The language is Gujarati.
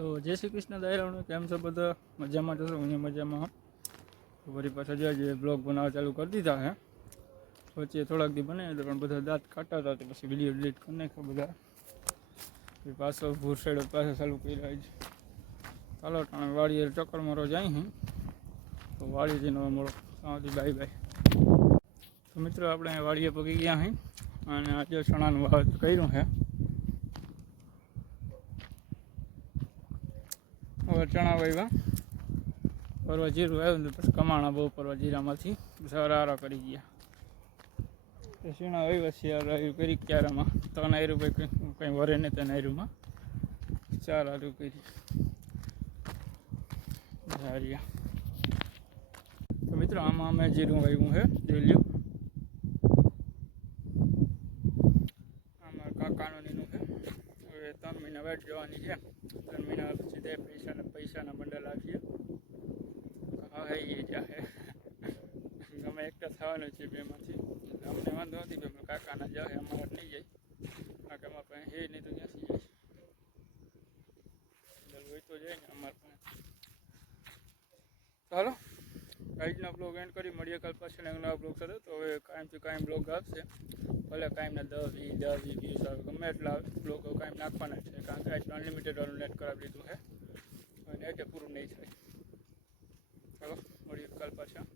તો જય શ્રી કૃષ્ણ દાયરાનું કેમ છો બધા મજામાં જશો હું મજામાં ફરી પાછા જોઈએ બ્લોગ બનાવવા ચાલુ કરી દીધા હે વચ્ચે થોડાક દી બનાવ્યા હતા પણ બધા દાંત કાઢતા હતા પછી વિડીયો ડિલીટ કરી નાખ્યા બધા પાછો ભૂરસેડો પાછો ચાલુ કર્યા છે ચાલો ટાણે વાડીએ ચક્કર મારો જાય હું તો વાડી જઈને મળો ત્યાંથી બાય બાય તો મિત્રો આપણે વાડીએ પગી ગયા હી અને આજે ચણાનું વાવેતર કર્યું છે હવે ચણા વાવ્યા પરવા જીરું આવ્યું ને પછી કમાણા બહુ પરવા જીરામાંથી સારા કરી ગયા ચણા વાવ્યા શિયાળા આવ્યું કરી ક્યારામાં ત્રણ આયરું કંઈ વરે નહીં ત્રણ આયરુંમાં ચાર આયરું કરી ધાર્યા તો મિત્રો આમાં અમે જીરું વાવ્યું છે જોઈ લ્યો આમાં કાકાનું નીનું છે હવે 3 મહિના વેટ જવાની છે 3 મહિના પછી તે પૈસાના બંડલ આપીએ હા એ જાહે ગમે એકતા થવાનું છે બેમાંથી અમને વાંધો નથી બે કાકાના જાહે અમારે નહીં જાય કારણ કે અમારા પાસે હે નહીં તો ક્યાંથી જાય હોય તો જાય ને અમારે પાસે ચાલો આજના બ્લોગ એન્ડ કરી મળીએ કાલ પાછળ નવા બ્લોગ સાથે તો હવે કાયમથી કાયમ બ્લોગ આવશે ભલે કાયમના 10-20 વ્યૂઝ આવે ગમે એટલા આવે બ્લોગ કાયમ નાખવાના છે કારણ કે આટલું અનલિમિટેડ વાળું નેટ કરાવી લીધું છે હવે નેટે પૂરું નહીં થાય ચાલો મળીએ કાલ પાછા